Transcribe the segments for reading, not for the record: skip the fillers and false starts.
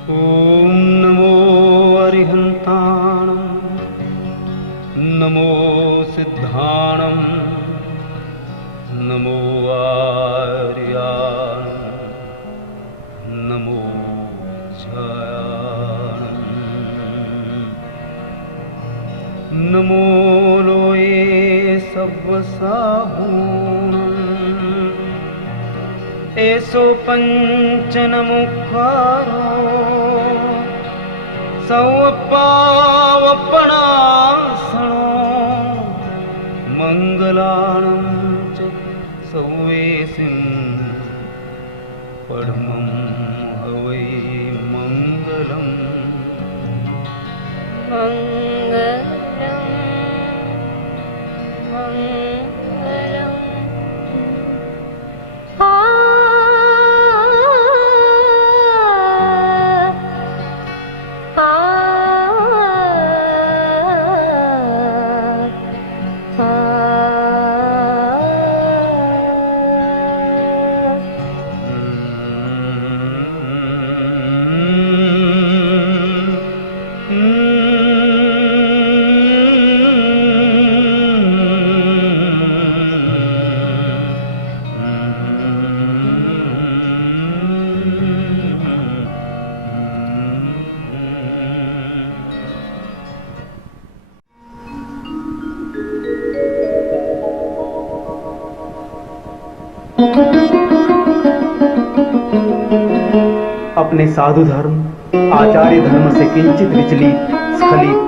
ॐ नमो अरिहन्ताणं नमो सिद्धाणं नमो आर्याणं नमो छायाणं नमो लोये सव्वसाहूणं एसो पंचनमुखारो सौपावपणासनो मंगलाणं च सौवेसिं परमं हवै मंगलम् अपने साधु धर्म आचार्य धर्म से किंचित विचलित स्खलित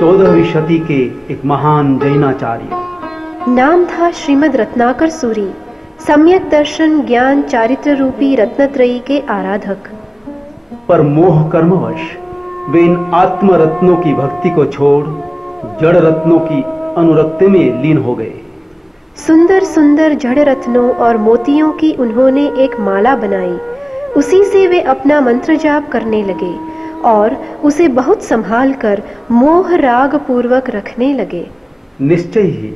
14वीं शती के एक महान जैनाचार्य। नाम था श्रीमद रत्नाकर सूरी, सम्यक दर्शन ज्ञान चारित्र रूपी रत्नत्रयी के आराधक। पर मोह कर्मवश वे इन आत्म रत्नों की भक्ति को छोड़ जड़ रत्नों की अनुरक्ति में लीन हो गए। सुंदर सुंदर जड़ रत्नों और मोतियों की उन्होंने एक माला बनाई। उसी से वे अपना मंत्र जाप करने लगे और उसे बहुत संभाल कर मोह राग पूर्वक रखने लगे। निश्चय ही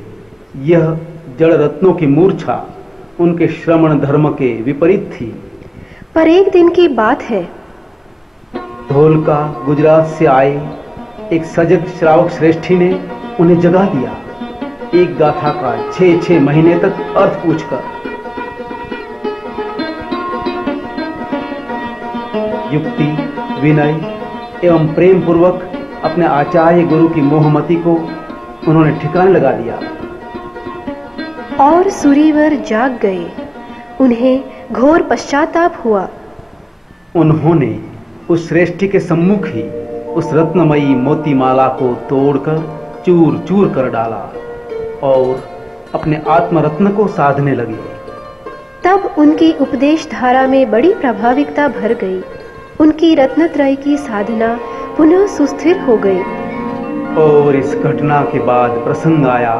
यह जड़ रत्नों की मूर्छा उनके श्रमण धर्म के विपरीत थी। पर एक दिन की बात है, धोलका गुजरात से आए एक सजग श्रावक श्रेष्ठी ने उन्हें जगा दिया, एक गाथा का 6-6 महीने तक अर्थ पूछकर। युक्ति, विनय एवं प्रेम पूर्वक अपने आचार्य गुरु की मोहमती को उन्होंने ठिकाने लगा दिया और सूरीवर जाग गए। उन्हें घोर पश्चाताप हुआ। उन्होंने उस श्रेष्ठी के सम्मुख ही उस रत्नमयी मोतीमाला को तोड़कर चूर चूर कर डाला और अपने आत्मरत्न को साधने लगे। तब उनकी उपदेश धारा में बड़ी प्रभाविकता भर गई। उनकी रत्नत्रय की साधना पुनः सुस्थिर हो गई। और इस घटना के बाद प्रसंग आया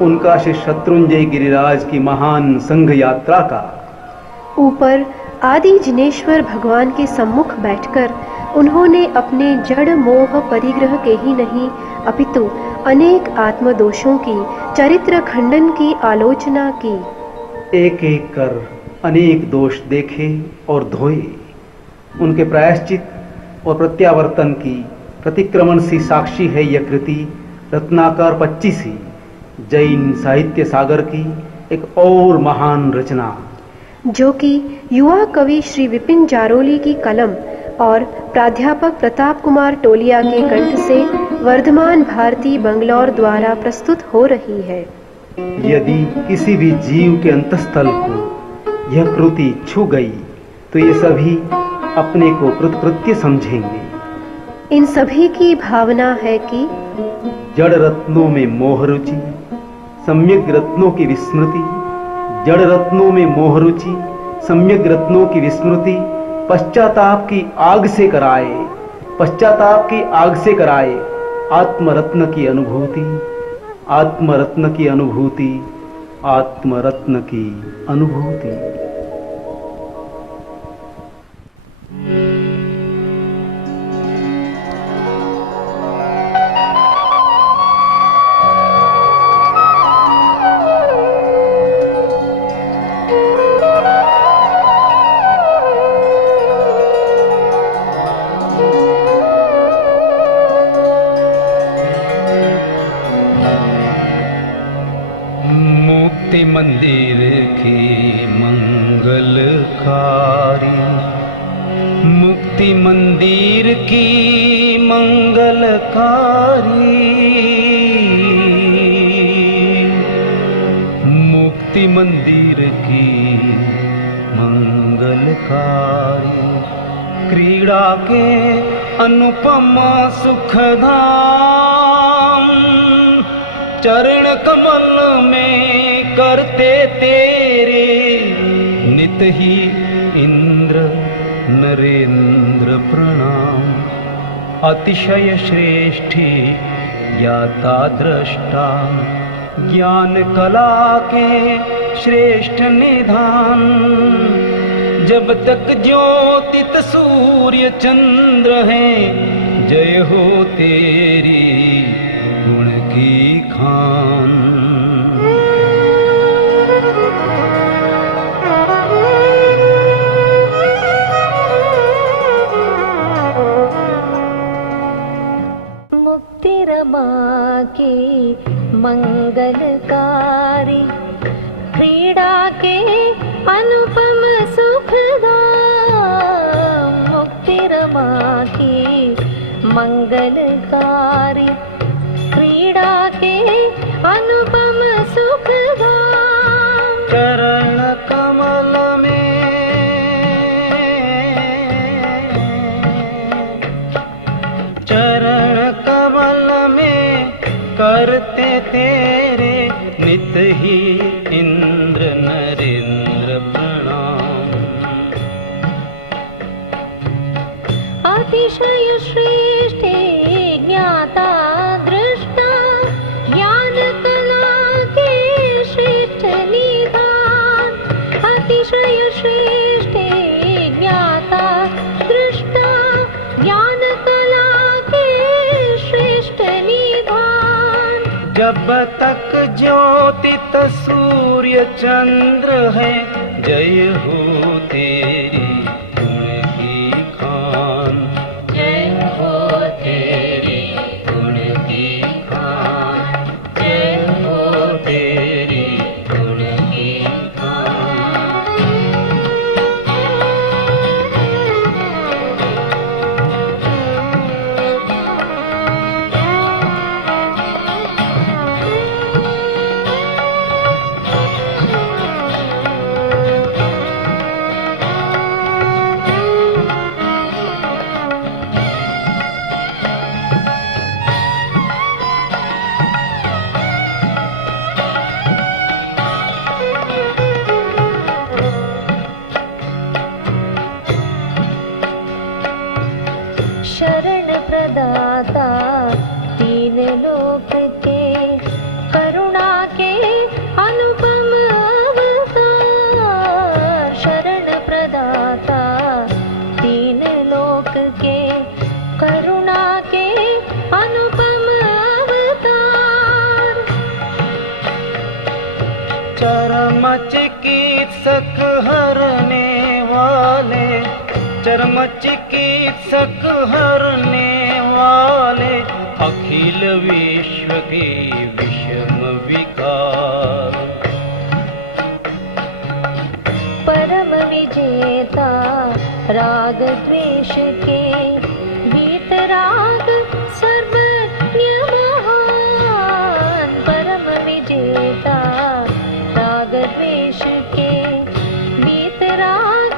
उनका श्री शत्रुंजय गिरिराज की महान संघ यात्रा का। ऊपर आदि जिनेश्वर भगवान के सम्मुख बैठकर उन्होंने अपने जड़ मोह परिग्रह के ही नहीं अपितु अनेक आत्मदोषों की चरित्र खंडन की आलोचना की। एक एक कर अनेक दोष देखे और धोए। उनके प्रायश्चित और प्रत्यावर्तन की प्रतिक्रमण सी साक्षी है यह कृति रत्नाकर 25 जैन साहित्य सागर की एक और महान रचना, जो कि युवा कवि श्री विपिन जारोली की कलम और प्राध्यापक प्रताप कुमार टोलिया के कंठ से वर्धमान भारती बंगलौर द्वारा प्रस्तुत हो रही है। यदि किसी भी जीव के अंतस्थल को यह कृति छू गई तो ये सभी अपने को कृतकृत्य समझेंगे। इन सभी की भावना है कि जड़ रत्नों में मोह रुचि, सम्यक रत्नों की विस्मृति, जड़ रत्नों में मोह रुचि, सम्यक रत्नों की विस्मृति पश्चाताप की आग से कराए, पश्चाताप की आग से कराए आत्मरत्न की अनुभूति, आत्मरत्न की अनुभूति, आत्मरत्न की अनुभूति। मंदिर की मंगलकारी, मुक्ति मंदिर की मंगलकारी, मुक्ति मंदिर की मंगलकारी, क्रीड़ा के अनुपम सुखधाम, चरण कमल में करते तेरे नित ही इंद्र नरेंद्र प्रणाम। अतिशय श्रेष्ठी ज्ञाता दृष्टा, ज्ञान कला के श्रेष्ठ निधान, जब तक ज्योतित सूर्य चंद्र है, जय हो तेरी गुण की खान। मुक्ति रमा की मंगलकारी, क्रीड़ा के अनुपम सुखधाम, मुक्ति रमा की मंगलकारी, क्रीड़ा के अनुपम सुखधाम। चरण कमल में, चरण कमल में करते तेरे नित ही इंद्र नरेंद्र प्रणाम। अतिशय श्रेष्ठ ज्ञाता दृष्टा, ज्ञान कला के श्रेष्ठ निधान, अतिशय श्रेष्ठ ज्ञाता दृष्टा, ज्ञान कला के श्रेष्ठ निधान। जब तक ज्योतित सूर्य चंद्र है, जय हो तेरी गुण की खान, जय हो तेरी गुण की खान, जय हो तेरी गुण की खान। शरण प्रदाता तीन लोक के, करुणा के अनुपम अवतार, शरण प्रदाता तीन लोक के, करुणा के अनुपम अवतार। चरम चिकित्सक हरने वाले, चरम चिकित्सक हरने वाले, अखिल विश्व के विषम विकार। परम विजेता राग द्वेष के, वीतराग सर्वज्ञ महान, परम विजेता राग द्वेष के, वीतराग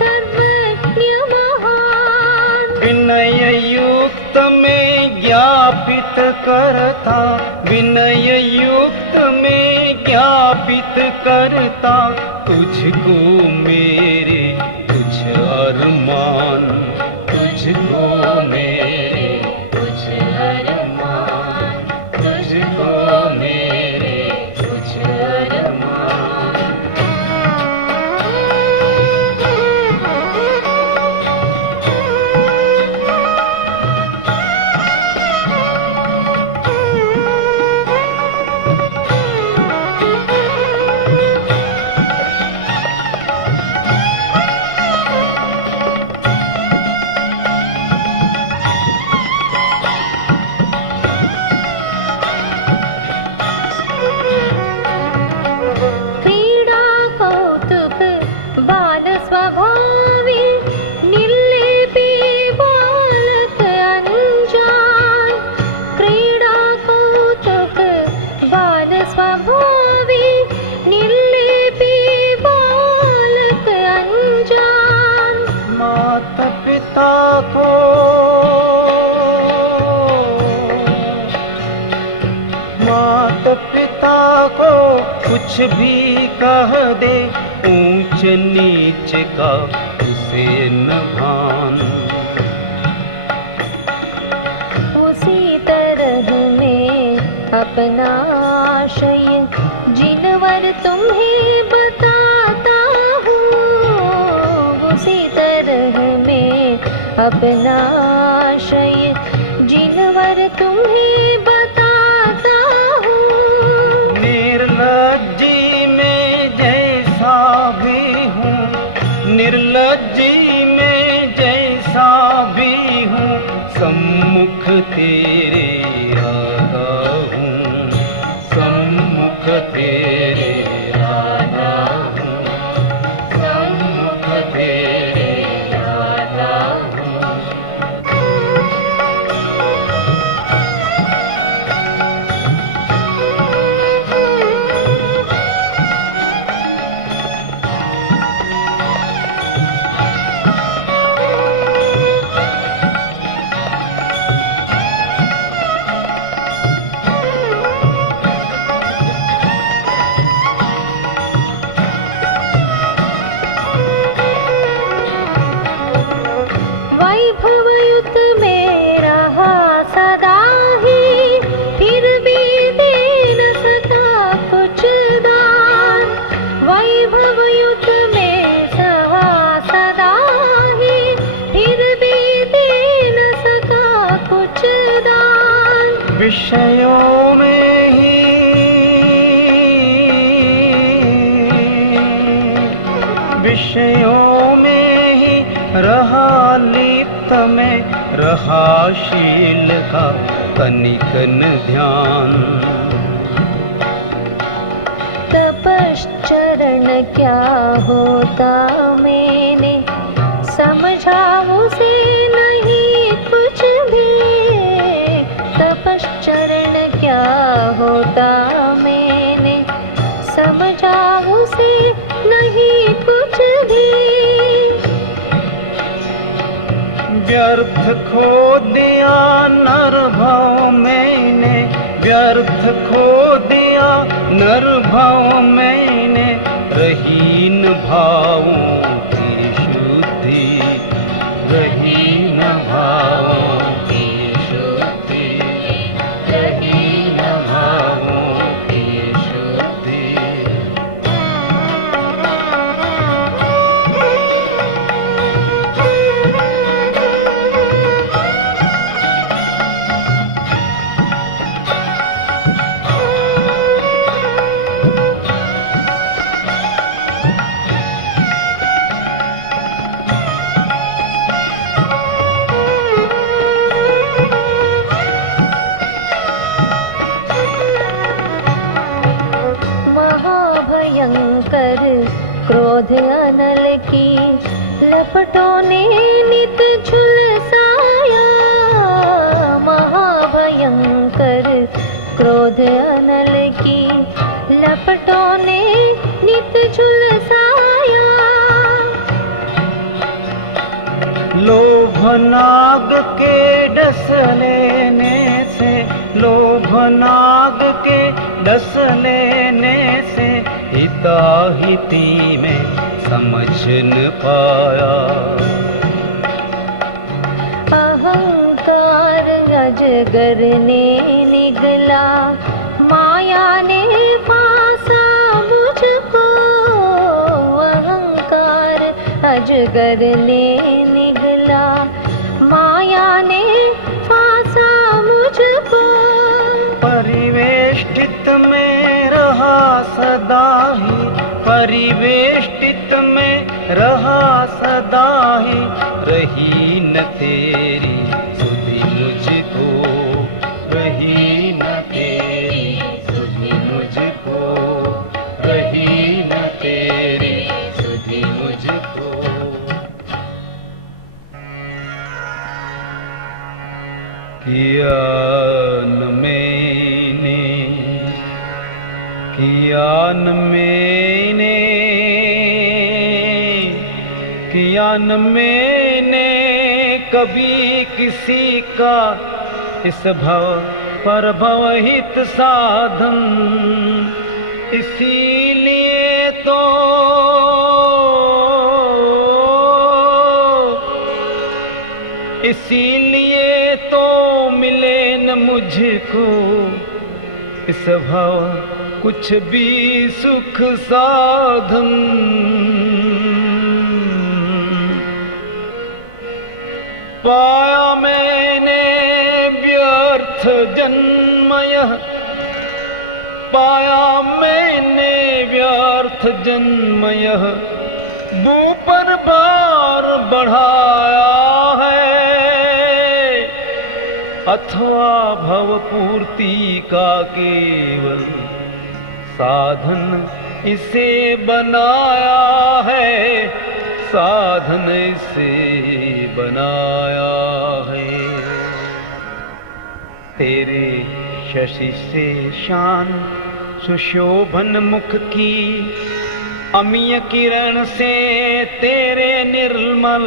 सर्वज्ञ महान। विनय युक्त में ज्ञापित करता, विनय युक्त में ज्ञापित करता, तुझको मेरे कुछ अरमान, तुझको मेरे कुछ अरमान, तुझको मेरे कुछ अरमान। को, माता पिता को कुछ भी कह दे, ऊंच नीच का उसे न भान। उसी तरह में अपना आशय जिनवर तुम्हें बताता हूँ, उसी तरह में अपना आशय जिनवर तुम्हें बताता हूँ। निर्लज्जी में जैसा भी हूँ, निर्लज्जी में जैसा भी हूँ, सम्मुख तेरे आया हूँ, सम्मुख तेरे आया हूँ, सम्मुख तेरे आया हूँ। वैभवयुत में रहा सदा ही, फिर भी दे न सका कुछ दान। वैभवयुत में रहा सदा ही, फिर भी दे न सका कुछ दान। विषयों में ही, विषयों में ही रहा लिप्त में, रहा शील का तनिकन ध्यान। तपश्चरण क्या होता मैंने समझा उसे नहीं कुछ भी। तपश्चरण क्या होता मैंने समझा उसे नहीं कुछ भी। व्यर्थ खो दिया नर भाव मैंने, व्यर्थ खो दिया नर भाव मैंने, रहीन भावों की शुद्धि, रहीन भावों की शुद्धि, रहीन भावों की शुद्धि। महाभयंकर क्रोध अनल की लपटों ने नित झुलसाया। महाभयंकर क्रोध अनल की लपटों ने नित झुलसाया। लोभ नाग के डस लेने से, लोभ नाग के डस लेने से, हिताहिती में समझ न पाया। अहंकार अजगर ने निगला, माया ने फांसा मुझको। अहंकार अजगर ने निगला, माया ने फांसा मुझको। परिवेष्टित में रहा सदा ही, परिवेष्टित में रहा सदा ही, रही न तेरी सुधि मुझको, रही न तेरी सुधि मुझको, रही न तेरी सुधि मुझको। किया न मैंने, किया न मैंने, किया न मैंने कभी किसी का इस भव पर भवहित साधन। इसीलिए तो मिले न मुझको इस भव कुछ भी सुख साधन। पाया मैंने व्यर्थ जन्म यह, पाया मैंने व्यर्थ जन्म यह, मुँह पर भार बढ़ाया है, अथवा भव पूर्ति का केवल साधन इसे बनाया है, साधन इसे बनाया है। तेरे शशि से शान सुशोभन मुख की, अमीय किरण से तेरे निर्मल,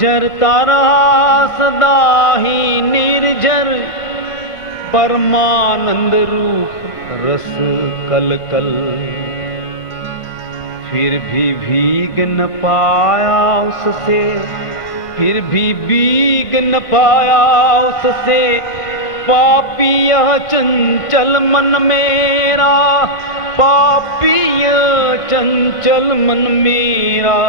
जरता रहा सदा ही निर्जर, परमानंद रूप रस कल कल। फिर भी भीग न पाया उससे, फिर भी भीग न पाया उससे, पापी यह चंचल मन मेरा, पापी यह चंचल मन मेरा।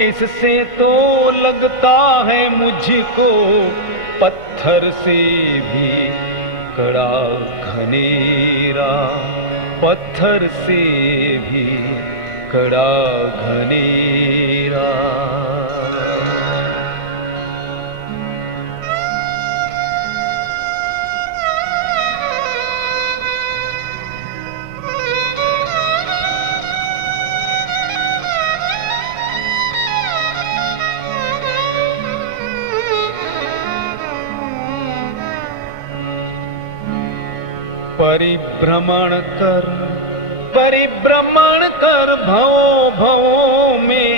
इससे तो लगता है मुझको पत्थर से भी कड़ा घनेरा, पत्थर से भी कड़ा घनेरा। परिभ्रमण कर भवों भवों में,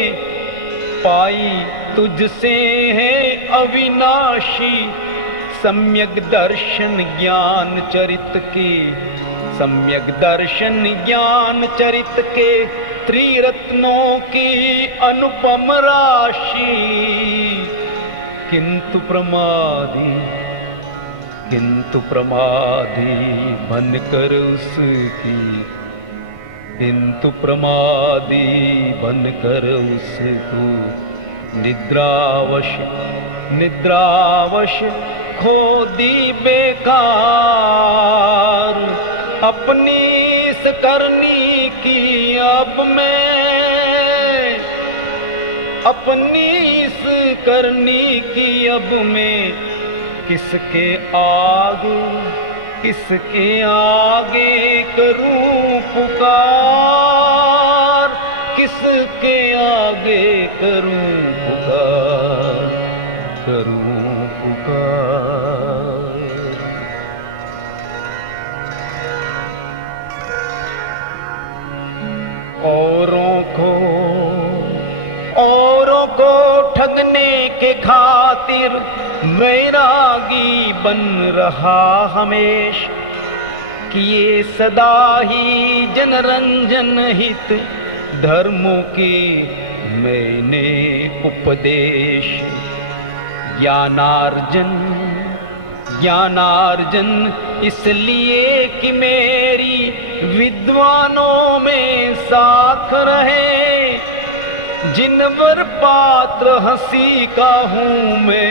पाई तुझसे है अविनाशी, सम्यक दर्शन ज्ञान चरित के, सम्यक दर्शन ज्ञान चरित के, त्रिरत्नों की अनुपम राशि। किंतु प्रमादी बनकर उसकी, किंतु प्रमादी बनकर उसको निद्रावश खो दी बेकार। अपनी इस करनी की अब मैं, अपनी इस करनी की अब मैं, किसके आगे करूं पुकार, किसके आगे करूं पुकार। औरों को ठगने के खातिर वैरागी बन रहा हमेश, किए सदा ही जनरंजन हित, धर्मों के मैंने उपदेश। ज्ञानार्जन इसलिए कि मेरी विद्वानों में साख रहे, जिनवर पात्र हंसी का हूँ मैं,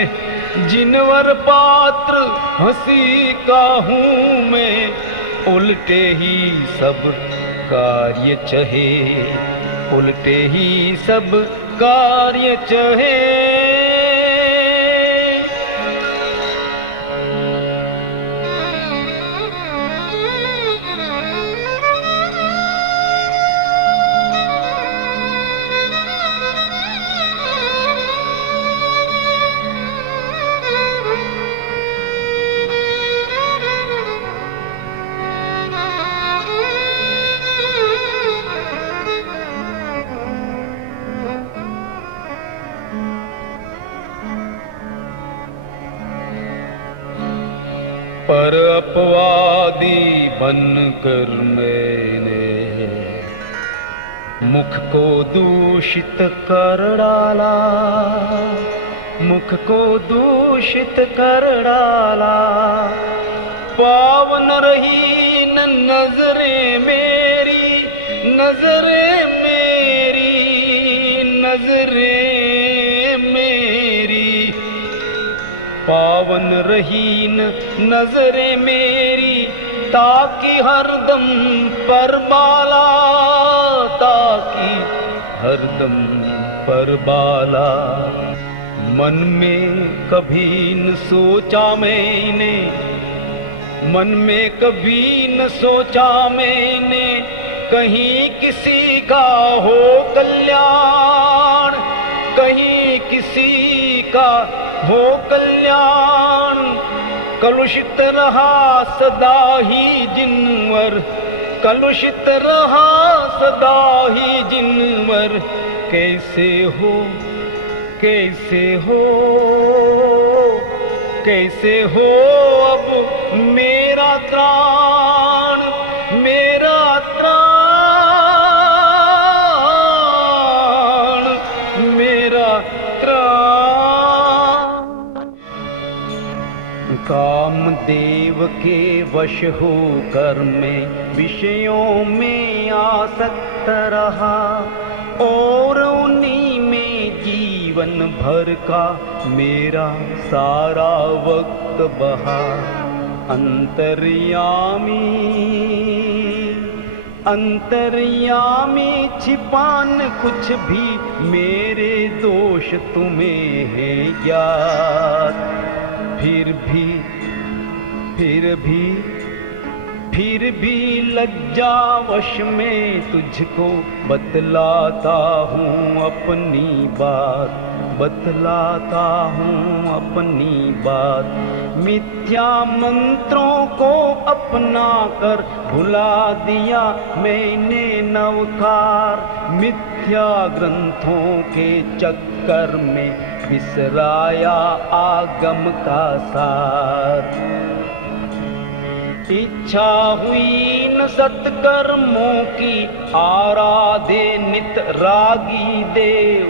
जिनवर पात्र हंसी का हूँ मैं। उल्टे ही सब कार्य चहे, उल्टे ही सब कार्य चहे। पर अपवादी बनकर मैंने मुख को दूषित कर डाला, मुख को दूषित कर डाला। पावन रही न नजरें मेरी, नजरें मेरी, नजरें मेरी। पावन रही न नजरें मेरी, ताकि हरदम परबाला, ताकि हरदम परबाला। मन में कभी न सोचा मैंने, मन में कभी न सोचा मैंने, कहीं किसी का हो कल्याण, कहीं किसी का हो कल्याण। कलुषित रहा सदा ही जिनवर, कलुषित रहा सदा ही जिनवर। कैसे हो, कैसे हो, कैसे हो अब मेरा त्राण, मेरा त्राण, मेरा त्राण। कामदेव के वश होकर मैं विषयों में आसक्त रहा, और उन्हीं में जीवन भर का मेरा सारा वक्त बहा। अंतर्यामी, अंतर्यामी छिपान कुछ भी मेरे दोष तुम्हें है ज्ञात। फिर भी, फिर भी, फिर भी लज्जावश में तुझको बतलाता हूँ अपनी बात, बतलाता हूँ अपनी बात। मिथ्या मंत्रों को अपना कर भुला दिया मैंने नवकार, मिथ्या ग्रंथों के चक्कर में बिसराया आगम का सार। इच्छा हुई न सत्कर्मों की आराधे नित रागी देव,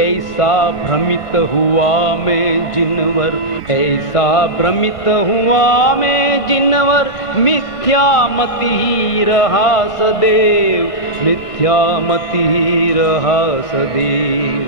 ऐसा भ्रमित हुआ मैं जिनवर, ऐसा भ्रमित हुआ मैं जिनवर। मिथ्या मति ही रहा सदैव, मिथ्या मति ही रहा सदैव।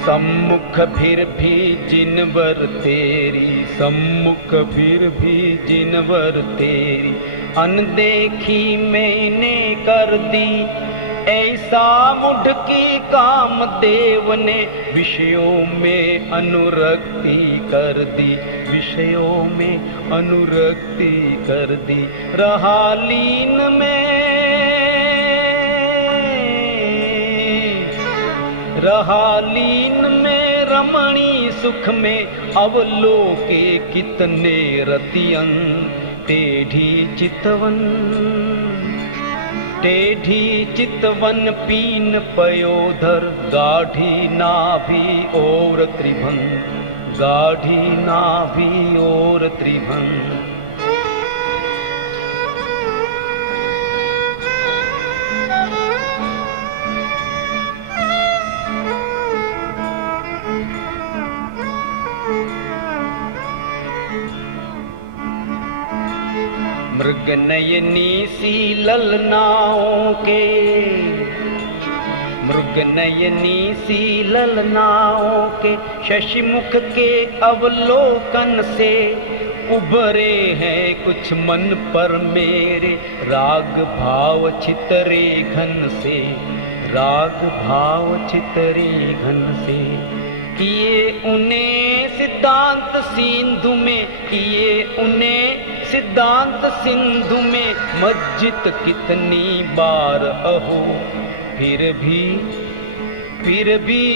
सम्मुख फिर भी जिनवर तेरी, सम्मुख फिर भी जिनवर तेरी। अनदेखी मैंने कर दी ऐसा मुढ़ की कामदेव ने, विषयों में अनुरक्ति कर दी, विषयों में अनुरक्ति कर दी। रहा लीन में, रहा लीन में रमणी सुख में, अवलोके कितने रतियन। टेढ़ी चितवन, टेढ़ी चितवन पीन पयोधर, गाढ़ी नाभि और त्रिभंग, गाढ़ी नाभि और त्रिभंग। मृग नयनी सी ललनाओं के, मृग नयनी सी ललनाओं के, शशिमुख के अवलोकन से उभरे हैं कुछ मन पर मेरे, राग भाव छितरे घन से, राग भाव छितरे घन से। किए उन्हें सिद्धांत सिंधु में, किए उन्हें सिद्धांत सिंधु में, मस्जिद कितनी बार अहो। फिर भी, फिर भी,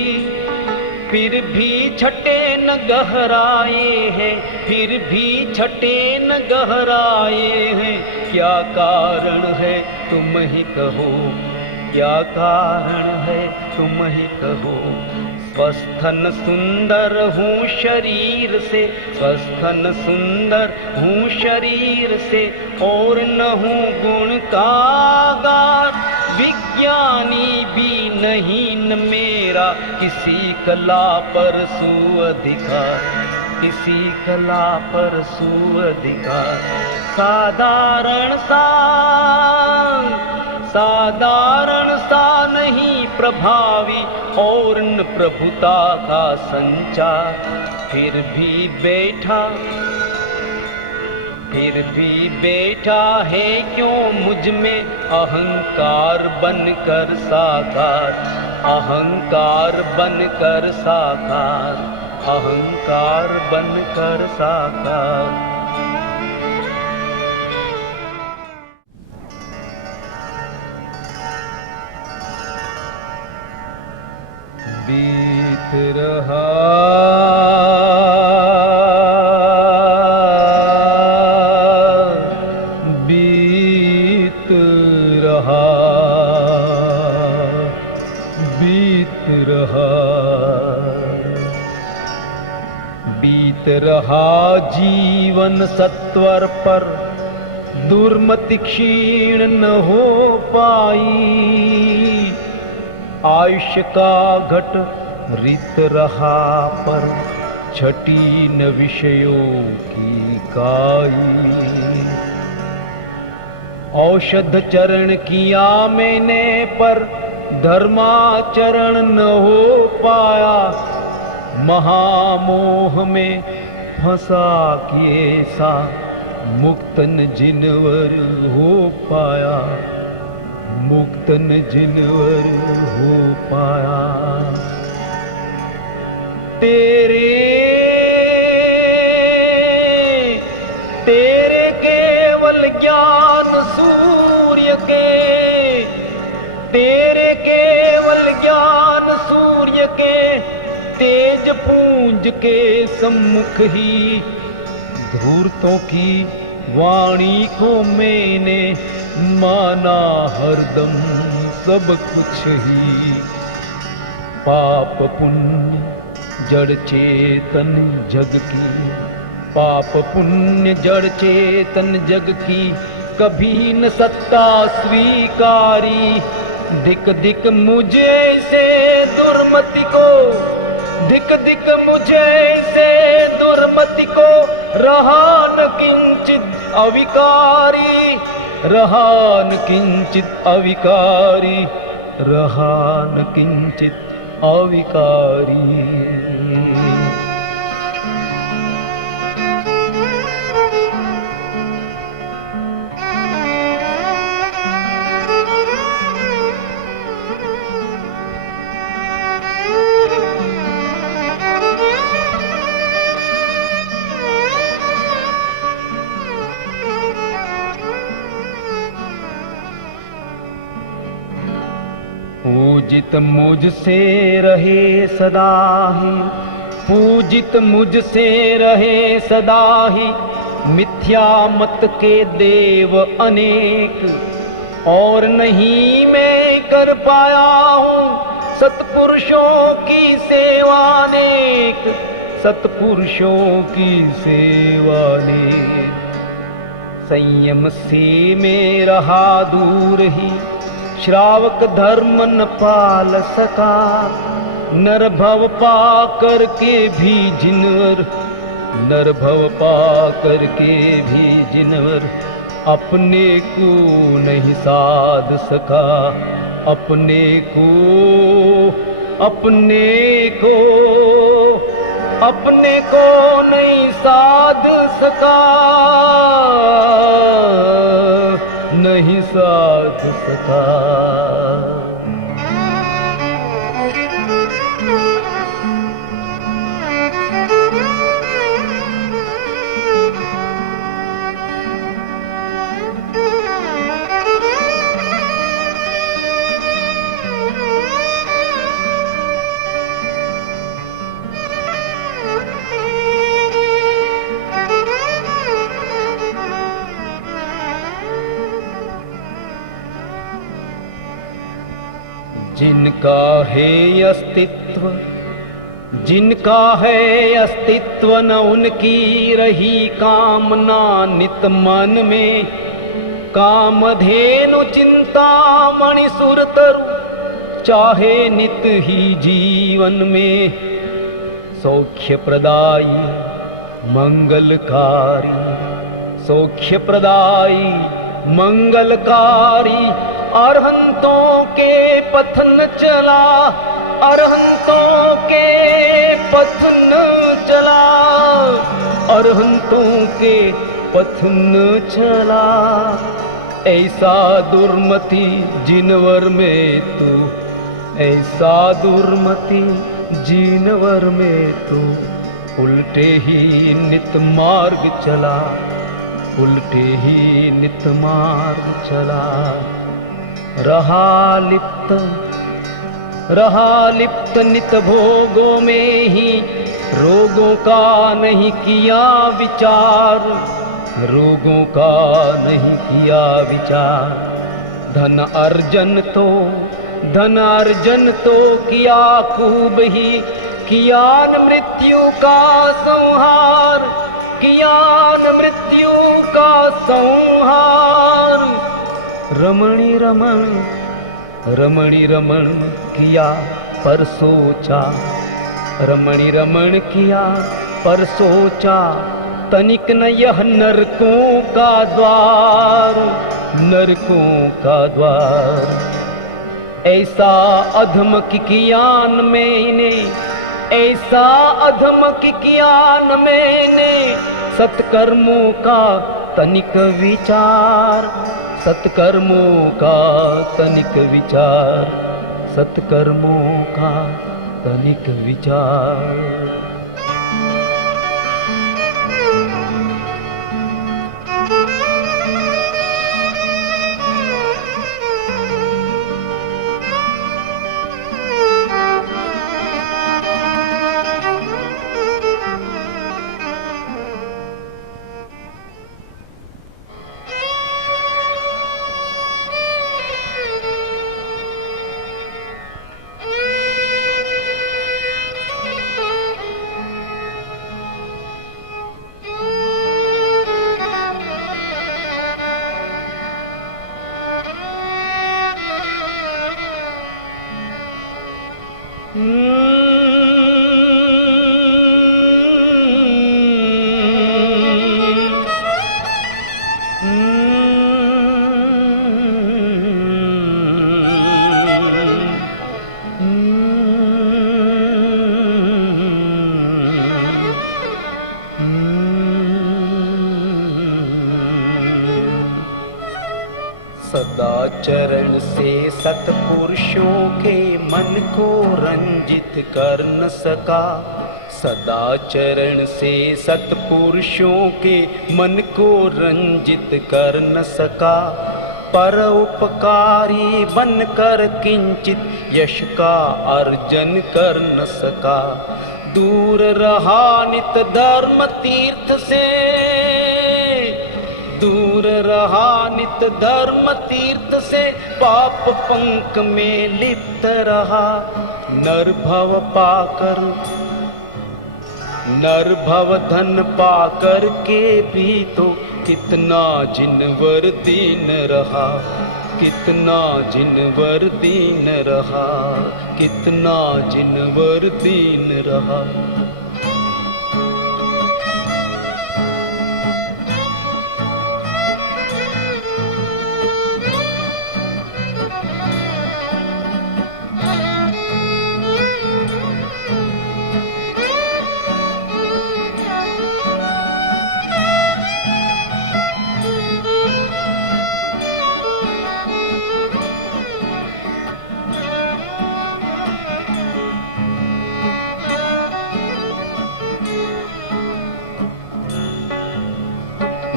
फिर भी छटे न गहराए हैं, फिर भी छटे न गहराए हैं। क्या कारण है तुम ही कहो, क्या कारण है तुम ही कहो। स्वस्थन सुंदर हूँ शरीर से, स्वस्थन सुंदर हूँ शरीर से, और न हूँ गुण का आगार। विज्ञानी भी नहीं न मेरा किसी कला पर सुअधिकार, किसी कला पर सुअधिकार। साधारण सा नहीं प्रभावी, और न प्रभुता का संचार। फिर भी बैठा है क्यों मुझ में अहंकार बनकर साकार, अहंकार बनकर साकार, अहंकार बनकर साकार। बीत रहा बीत रहा बीत रहा बीत रहा जीवन सत्वर पर, दुर्मति क्षीण न हो पाई। आयुष्य का घट रित रहा पर, छटी न विषयों की काई। औषध चरण किया मैंने पर, धर्माचरण न हो पाया। महामोह में फंसा किए सा, मुक्तन जिनवर हो पाया, मुक्तन जिनवर हो पाया। तेरे केवल ज्ञान सूर्य के, तेरे केवल ज्ञान सूर्य के, तेज पूंज के सम्मुख ही धूर्तों की वाणी को मैंने माना हरदम सब कुछ ही। पाप पुण्य जड़ चेतन जग की, पाप पुण्य जड़ चेतन जग की, कभी न सत्ता स्वीकारी। धिक धिक मुझे से दुर्मति को, धिक धिक मुझे से दुर्मति को, रहा न किंचित अविकारी, रहा न किंचित अविकारी, रहा न किंचित अविकारी। पूजित मुझसे रहे सदा ही, पूजित मुझसे रहे सदा ही, मिथ्या मत के देव अनेक, और नहीं मैं कर पाया हूँ सत्पुरुषों की सेवा नेक, सत्पुरुषों की सेवा नेक। संयम से मैं रहा दूर ही, श्रावक धर्म न पाल सका। नर भव पा कर के भी जिनवर, नर भव पा कर के भी जिनवर, अपने को नहीं साध सका। अपने को, अपने को, अपने को नहीं साध सका, नहीं साध सका। जिनका है अस्तित्व, जिनका है अस्तित्व, न उनकी रही कामना नित मन में। कामधेनु चिंतामणि सुरतरु चाहे नित ही जीवन में। सौख्य प्रदायी मंगलकारी, सौख्य प्रदायी मंगलकारी, अरहंतों के पथ न चला, अरहंतों के पथ न चला, अरहंतों के पथ न चला। ऐसा दुर्मति जिनवर में तू, ऐसा दुर्मति जिनवर में तू, उल्टे ही नित मार्ग चला, उल्टे ही नित मार्ग चला। रहा लिप्त, रहा लिप्त नित भोगों में ही, रोगों का नहीं किया विचार, रोगों का नहीं किया विचार। धन अर्जन तो, धन अर्जन तो किया खूब ही, किया न मृत्यु का संहार, किया न मृत्यु का संहार। रमणी रमण, रमणी रमण किया पर सोचा, रमणी रमण किया पर सोचा। तनिक न यह नरकों का द्वार, नरकों का द्वार। ऐसा अधम की कियान मैंने, ऐसा अधम की कियान मैंने, सत्कर्मों का तनिक विचार, सत्कर्मों का तनिक विचार, सत्कर्मों का तनिक विचार। सदाचरण से सतपुरुषों के मन को रंजित कर न सका, सदाचरण से सतपुरुषों के मन को रंजित कर न सका। पर उपकारी बनकर किंचित यश का अर्जन कर न सका। दूर रहा नित धर्म तीर्थ से, दूर रहा नित धर्म तीर्थ से। पाप पंख में लिप्त रहा, नर भव पाकर, नर भव धन पाकर के भी तो कितना जिनवर दीन रहा, कितना जिनवर दीन रहा, कितना जिनवर दीन रहा।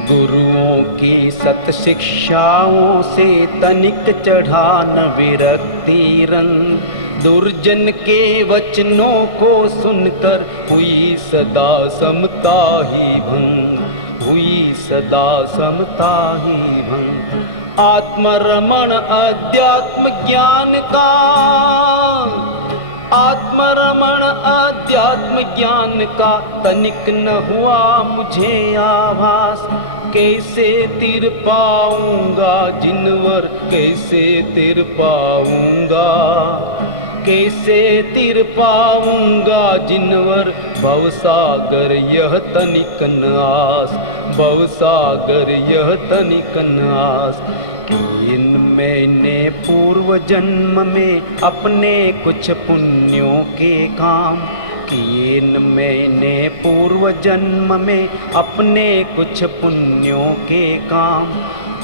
गुरुओं की सत शिक्षाओं से तनिक चढ़ा न विरक्ति रंग। दुर्जन के वचनों को सुनकर हुई सदा समता ही भंग, हुई सदा समता ही भंग। आत्मरमण अध्यात्म ज्ञान का, आत्मरमण अध्यात्म ज्ञान का तनिक न हुआ मुझे आभास। कैसे तिर पाऊंगा जिनवर, कैसे तिर पाऊंगा, कैसे तिर पाऊंगा जिनवर, भवसागर यह तनिक न आस, भवसागर यह तनिक न आस। इन मैंने पूर्व जन्म में अपने कुछ पुण्यों के काम किए, न मैंने पूर्व जन्म में अपने कुछ पुण्यों के काम,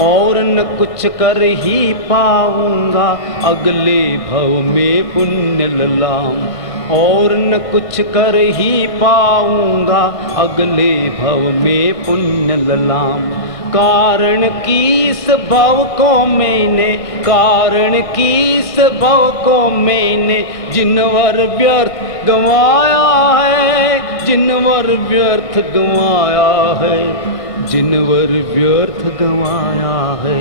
और न कुछ कर ही पाऊंगा अगले भव में पुण्य ललाम, और न कुछ कर ही पाऊंगा अगले भव में पुण्य ललाम। कारण की इस भव को मैंने, कारण की इस भव को मैंने जिनवर व्यर्थ गंवाया है, जिनवर व्यर्थ गंवाया है, जिनवर व्यर्थ गंवाया है।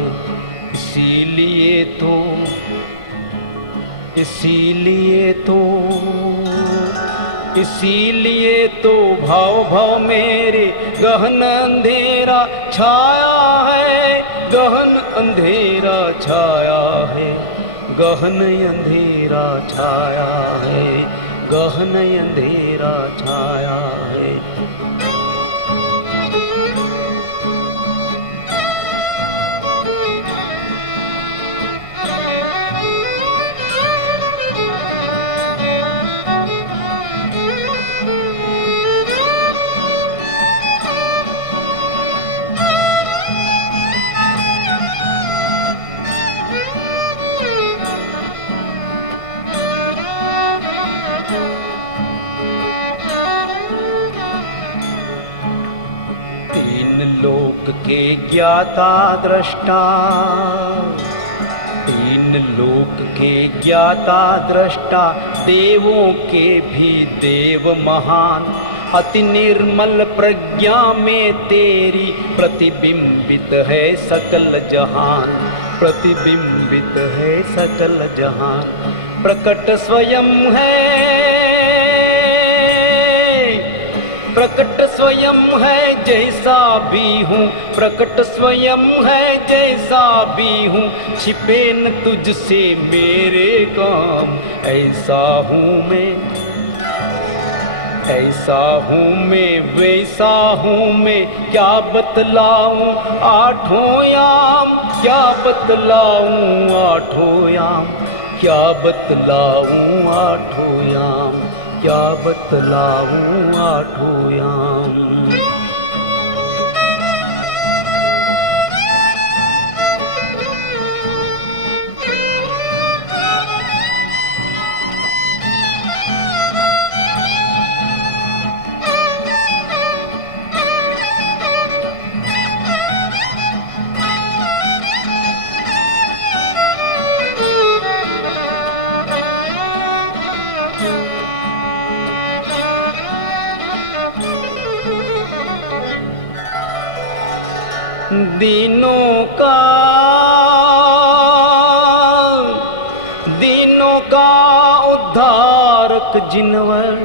इसीलिए तो, इसीलिए तो, इसीलिए तो भाव भाव मेरे गहन अंधेरा छाया है, गहन अंधेरा छाया है, गहन अंधेरा छाया है, गहन अंधेरा छाया है। के ज्ञाता दृष्टा, तीन लोक के ज्ञाता दृष्टा, देवों के भी देव महान, अति निर्मल प्रज्ञा में तेरी प्रतिबिंबित है सकल जहान, प्रतिबिंबित है सकल जहान। प्रकट स्वयं है, प्रकट स्वयं है जैसा भी हूँ, प्रकट स्वयं है जैसा भी हूँ, छिपे न तुझसे मेरे काम, ऐसा हूँ मैं, ऐसा हूँ मैं, वैसा हूँ मैं, क्या बतलाऊं आठों याम, क्या बतलाऊं आठों याम, क्या बतलाऊं आठों याम, क्या बतलाऊं आठों याम। दीनों का, दीनों का उद्धारक जिनवर,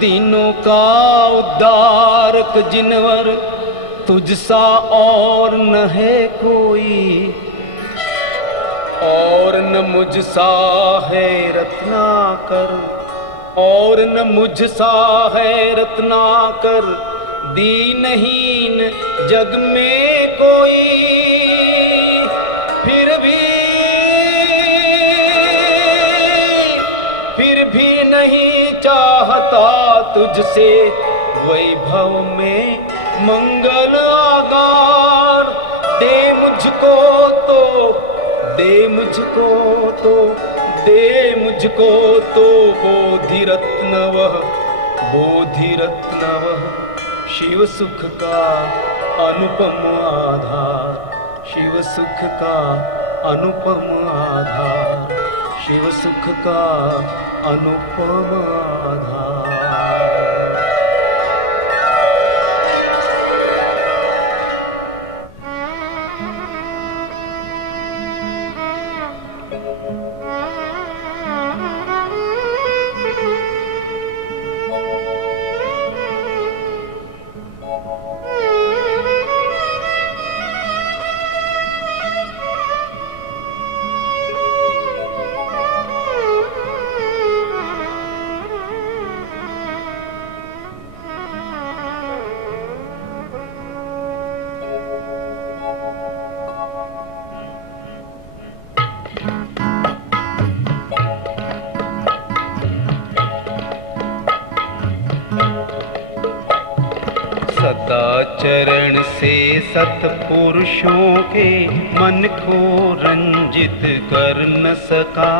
दीनों का उद्धारक जिनवर, तुझसा और न है कोई, और न मुझसा है रत्नाकर, और न मुझसा है रत्नाकर, दीनहीन जग में कोई, फिर भी नहीं चाहता तुझसे वैभव में मंगल आगार। दे मुझको तो, दे मुझको तो, दे मुझको तो बोधि रत्न वह, बोधि रत्न वह, शिव सुख का अनुपम आधार, शिव सुख का अनुपम आधार, शिव सुख का अनुपम आधार। चरण से सतपुरुषों के मन को रंजित कर न सका।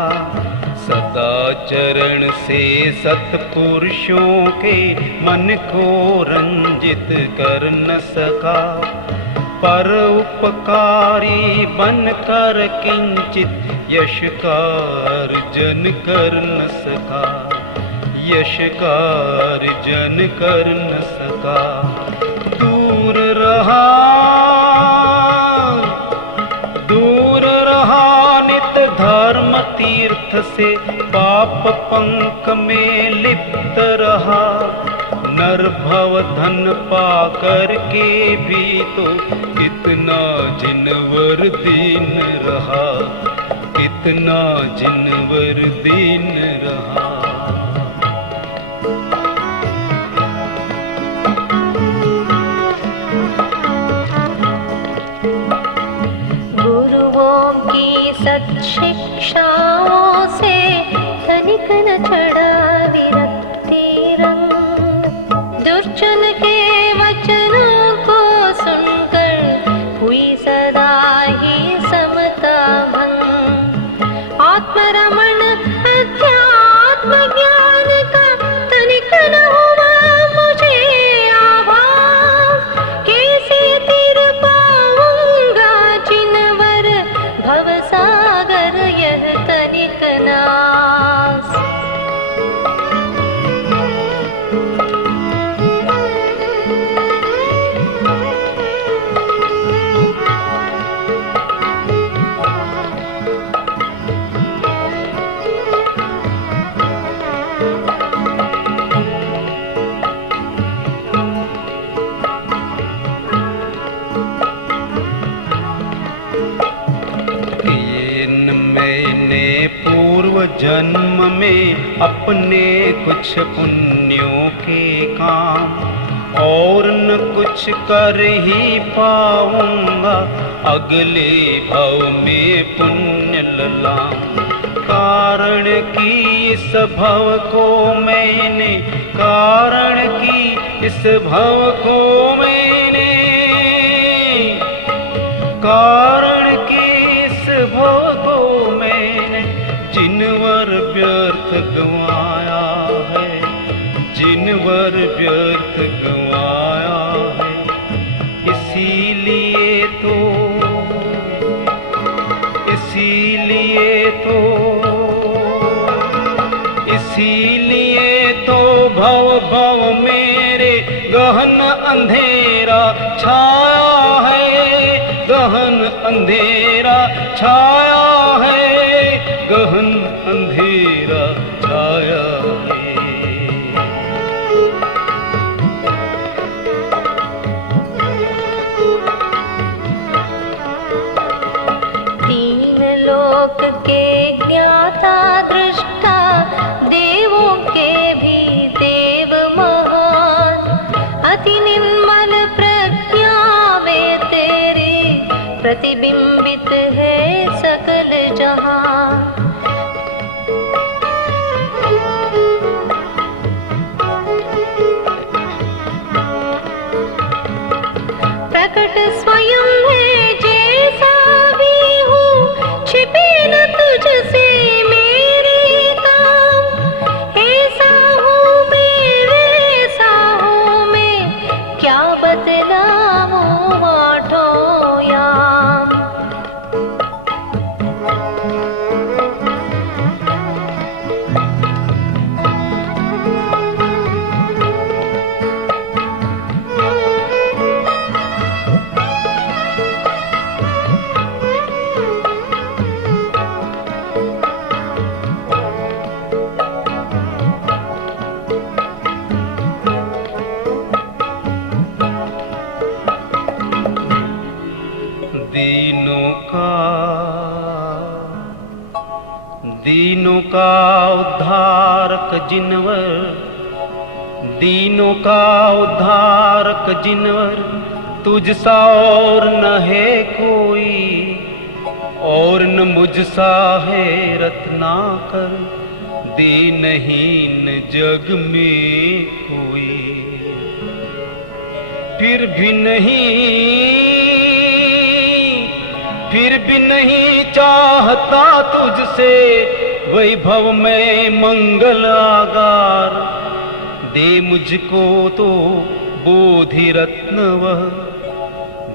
सदा चरण से सतपुरुषों के मन को रंजित कर न सका। पर उपकारी बन कर किंचित यश का अर्जन कर न सका। यश का अर्जन कर न सका। दूर रहा नित धर्म तीर्थ से, पाप पंक में लिप्त रहा। नर भव धन पा कर के भी तो कितना जिनवर दीन रहा। कितना जिनवर दीन रहा। सत्शिक्षाओं से तनिक न चढ़ा विरक्ति रंग। दुर्जन के वचनों को सुनकर हुई सदा ही समता भंग। आत्मरमण अध्यात्म ज्ञान का तनिक न हुआ मुझे आभास। कैसे तीर पाऊंगा जिनवर भवसागर यह तनिक नास। जन्म में अपने कुछ पुण्यों के काम, और न कुछ कर ही पाऊंगा अगले भव में पुण्य ललाम। कारण की इस भव को मैंने, कारण की इस भव को मैंने, कारण की इस भव को मैंने जिनवर व्यर्थ गंवाया है। जिनवर व्यर्थ गंवाया है। इसीलिए तो भव भव मेरे गहन अंधेरा छाया है। गहन अंधेरा छाया है। गहन अंधेरा छाया है। तीन लोक के ज्ञाता दृष्टा, देवों के भी देव महान। अति निर्मल प्रज्ञा में तेरी प्रतिबिंबित है सकल जहां। प्रकट स्वयं है जैसा भी हूँ, छिपे न तुझसे मेरे काम। ऐसा हूँ मैं, वैसा हूँ मैं, क्या बदलाऊँ आठों याम। दीनों का उद्धारक जिनवर, दीनों का उद्धारक जिनवर, तुझसा और न है कोई, और न मुझसा है रत्नाकर, दीनहीन जग में कोई। फिर भी नहीं चाहता तुझसे वैभव में मंगल आगार। दे मुझको तो बोधि रत्न वह,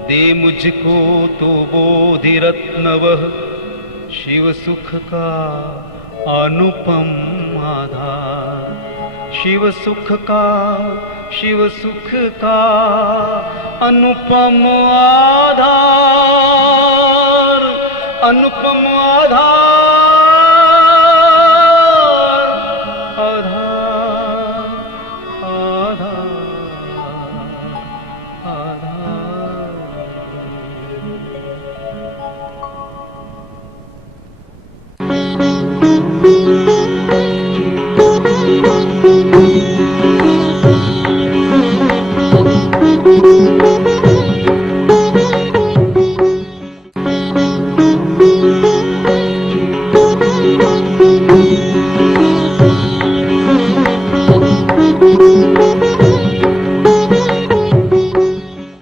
दे मुझको तो बोधि रत्न वह, शिव सुख का अनुपम आधार। शिव सुख का अनुपम आधार, अनुपम